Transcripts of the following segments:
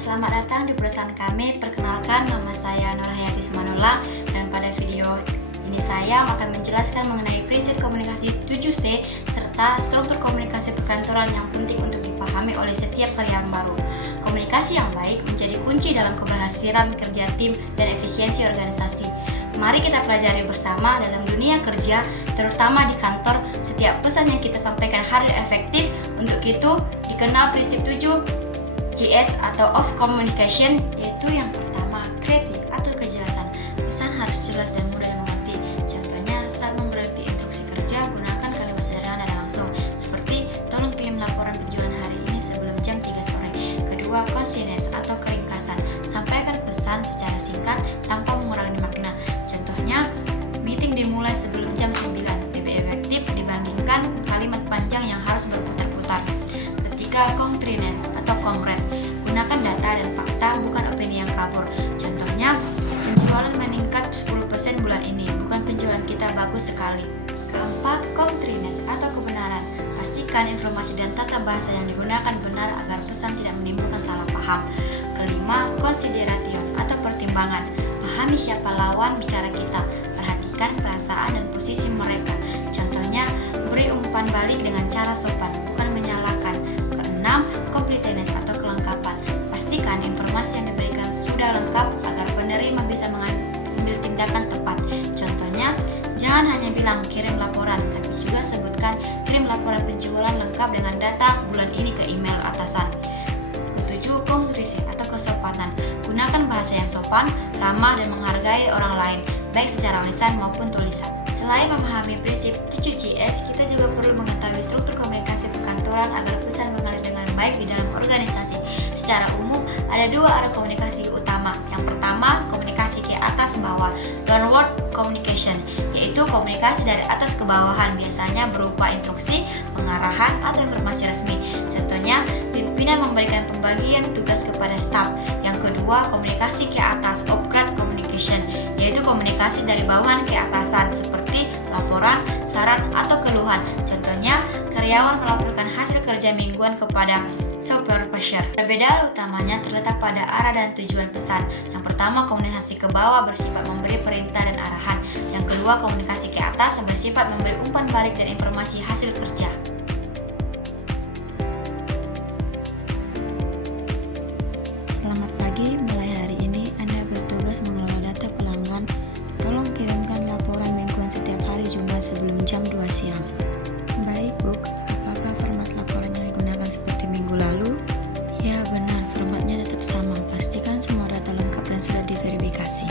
selamat datang di perusahaan kami. Perkenalkan, nama saya Nur Hayati Semanula, dan pada video ini saya akan menjelaskan mengenai prinsip komunikasi 7C serta struktur komunikasi perkantoran yang penting untuk dipahami oleh setiap karyawan baru. Komunikasi yang baik menjadi kunci dalam keberhasilan kerja tim dan efisiensi organisasi. Mari kita pelajari bersama dalam dunia kerja, terutama di kantor. Setiap pesan yang kita sampaikan harus efektif. Untuk itu, dikenal prinsip 7CS atau of communication, yaitu yang pertama, kritik atau kejelasan. Pesan harus jelas dan mudah dimengerti. Contohnya, saat memberi instruksi kerja, gunakan kalimat sederhana dan langsung, seperti tolong kirim laporan penjualan hari ini sebelum jam 3 sore. Kedua, concise atau keringkasan. Sampaikan pesan secara singkat tanpa mengurangi makna. Contohnya, meeting dimulai sebelum jam 9, lebih efektif dibandingkan kalimat panjang yang harus berputar-putar. Ketiga, concreteness atau konkret. Gunakan data dan fakta, bukan opini yang kabur. Contohnya, penjualan meningkat 10% bulan ini, bukan penjualan kita bagus sekali. Keempat, concreteness atau kebenaran. Pastikan informasi dan tata bahasa yang digunakan benar agar pesan tidak menimbulkan salah paham. Kelima, consideration atau pertimbangan. Pahami siapa lawan bicara kita. Perhatikan perasaan dan posisi mereka. Contohnya, beri umpan balik dengan cara sopan, bukan menyalahkan. Keenam, completeness atau kelengkapan. Pastikan informasi yang diberikan sudah lengkap agar penerima bisa mengambil tindakan tepat. Contohnya, jangan hanya bilang kirim laporan, tapi juga sebutkan kirim laporan penjualan lengkap dengan data bulan ini ke email atasan. Ketujuh, konklusi atau kesopanan. Gunakan bahasa yang sopan, ramah, dan menghargai orang lain, baik secara lisan maupun tulisan. Selain memahami prinsip 7CS, kita juga perlu mengetahui struktur komunikasi perkantoran agar pesan mengalir dengan baik di dalam organisasi. Secara umum, ada dua arah komunikasi utama. Yang pertama, komunikasi ke atas bawah, downward communication, yaitu komunikasi dari atas ke bawahan, biasanya berupa instruksi, pengarahan, atau informasi resmi. Contohnya, pimpinan memberikan pembagian tugas kepada staf. Yang kedua, komunikasi ke atas, upgrade communication, yaitu komunikasi dari bawahan ke atasan, seperti laporan, saran, atau keluhan. Contohnya, karyawan melaporkan hasil kerja mingguan kepada supervisor. Perbedaan utamanya terletak pada arah dan tujuan pesan. Yang pertama, komunikasi ke bawah bersifat memberi perintah dan arahan. Yang kedua, komunikasi ke atas yang bersifat memberi umpan balik dan informasi hasil kerja. Selamat pagi, mulai hari ini Anda bertugas mengelola data pelanggan. Tolong kirimkan laporan mingguan setiap hari Jumat sebelum jam 2 siang. Baik, Bu. Apakah format laporan yang digunakan seperti minggu lalu? Ya, benar. Formatnya tetap sama. Pastikan semua data lengkap dan sudah diverifikasi.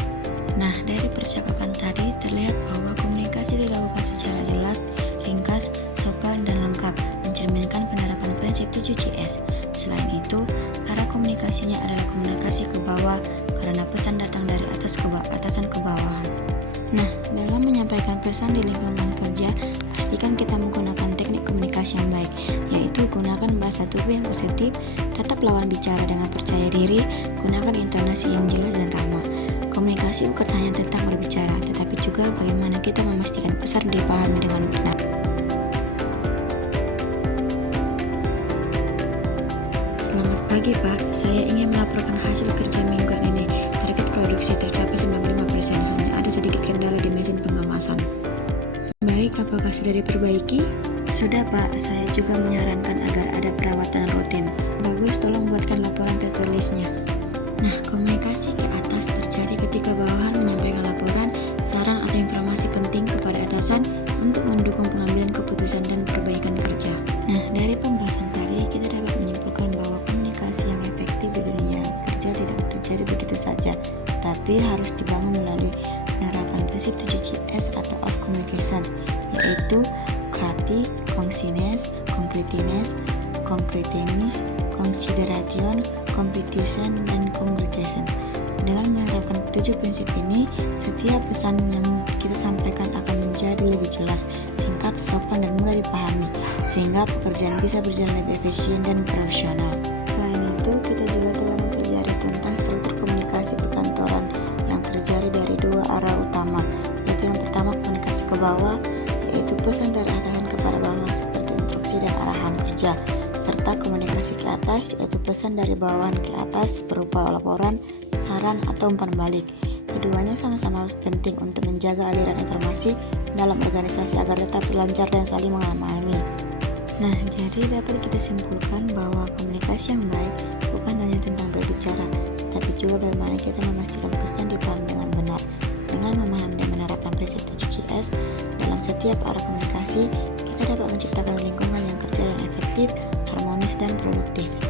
Nah, dari percakapan tadi terlihat bahwa komunikasi dilakukan secara jelas, ringkas, sopan, dan lengkap, mencerminkan penerapan prinsip 7CS. Selain itu, arah komunikasinya adalah komunikasi ke bawah karena pesan datang dari atasan ke bawahan. Nah, dalam menyampaikan pesan di lingkungan kerja, pastikan kita menggunakan teknik komunikasi yang baik, yaitu gunakan bahasa tubuh yang positif, tatap lawan bicara dengan percaya diri, gunakan intonasi yang jelas dan ramah. Komunikasi bukan hanya tentang berbicara, tetapi juga bagaimana kita memastikan pesan dipahami dengan benar. Selamat pagi, Pak. Saya ingin melaporkan hasil kerja mingguan ini. Target produksi tercapai 95%, hanya ada sedikit kendala di mesin pengemasan. Baik, apakah sudah diperbaiki? Sudah, Pak. Saya juga menyarankan agar ada perawatan rutin. Bagus, tolong buatkan laporan tertulisnya. Nah, komunikasi ke atas terjadi ketika bawahan menyampaikan laporan, saran atau informasi penting kepada atasan untuk mendukung pengambilan keputusan dan perbaikan kerja. Nah, dari pembahasan tadi kita dapat menyimpulkan bahwa komunikasi yang efektif di dunia kerja tidak terjadi begitu saja, tapi harus dibangun melalui penerapan prinsip 7CS atau of communication, yaitu krati, concise, concreteness, consideration, competition, dan completion. Dengan menerapkan 7 prinsip ini, setiap pesan yang kita sampaikan akan menjadi lebih jelas, singkat, sopan, dan mudah dipahami, sehingga pekerjaan bisa berjalan lebih efisien dan profesional. Selain itu, kita juga telah mempelajari tentang struktur komunikasi perkantoran yang terjadi dari dua arah utama, yaitu yang pertama komunikasi ke bawah, yaitu pesan dari atasan kepada bawahan seperti instruksi dan arahan kerja. serta komunikasi ke atas, yaitu pesan dari bawahan ke atas berupa laporan, saran, atau umpan balik. Keduanya sama-sama penting untuk menjaga aliran informasi dalam organisasi agar tetap lancar dan saling memahami. Nah, jadi dapat kita simpulkan bahwa komunikasi yang baik bukan hanya tentang berbicara, tapi juga bagaimana kita memastikan pesan dipahami dengan benar. Dengan memahami dan menerapkan prinsip 7CS dalam setiap arah komunikasi, kita dapat menciptakan lingkungan yang kerja yang efektif, harmonis, dan produktif.